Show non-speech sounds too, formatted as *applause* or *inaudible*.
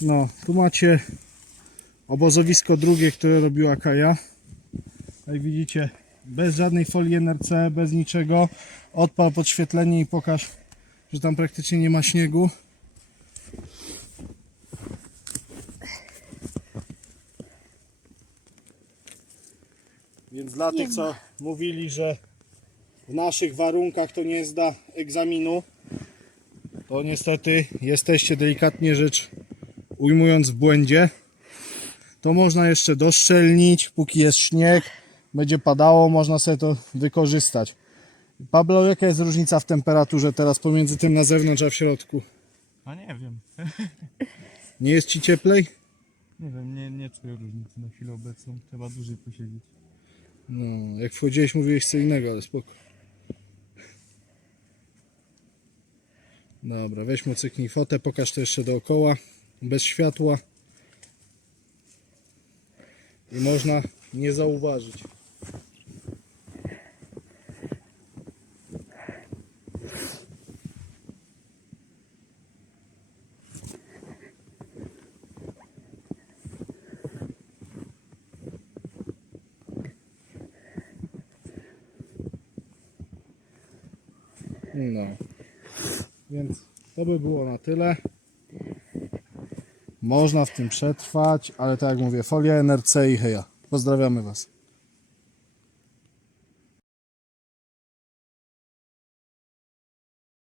No, tu macie obozowisko drugie, które robiła Kaja. Jak widzicie, bez żadnej folii NRC, bez niczego. Odpal podświetlenie i pokaż, że tam praktycznie nie ma śniegu. Więc dla tych, co mówili, że w naszych warunkach to nie zda egzaminu, to niestety jesteście delikatnie rzecz ujmując w błędzie. To można jeszcze doszczelnić, póki jest śnieg, będzie padało, można sobie to wykorzystać. Pablo, jaka jest różnica w temperaturze teraz pomiędzy tym na zewnątrz a w środku? A nie wiem. *laughs* Nie jest ci cieplej? Nie wiem, nie, nie czuję różnicy na chwilę obecną. Trzeba dłużej posiedzieć. No, jak wchodziłeś mówiłeś co innego, ale spoko. Dobra, weźmy cyknij fotę, pokaż to jeszcze dookoła, bez światła. I można nie zauważyć. No. Więc to by było na tyle. Można w tym przetrwać, ale tak jak mówię, folia NRC i heja. Pozdrawiamy Was.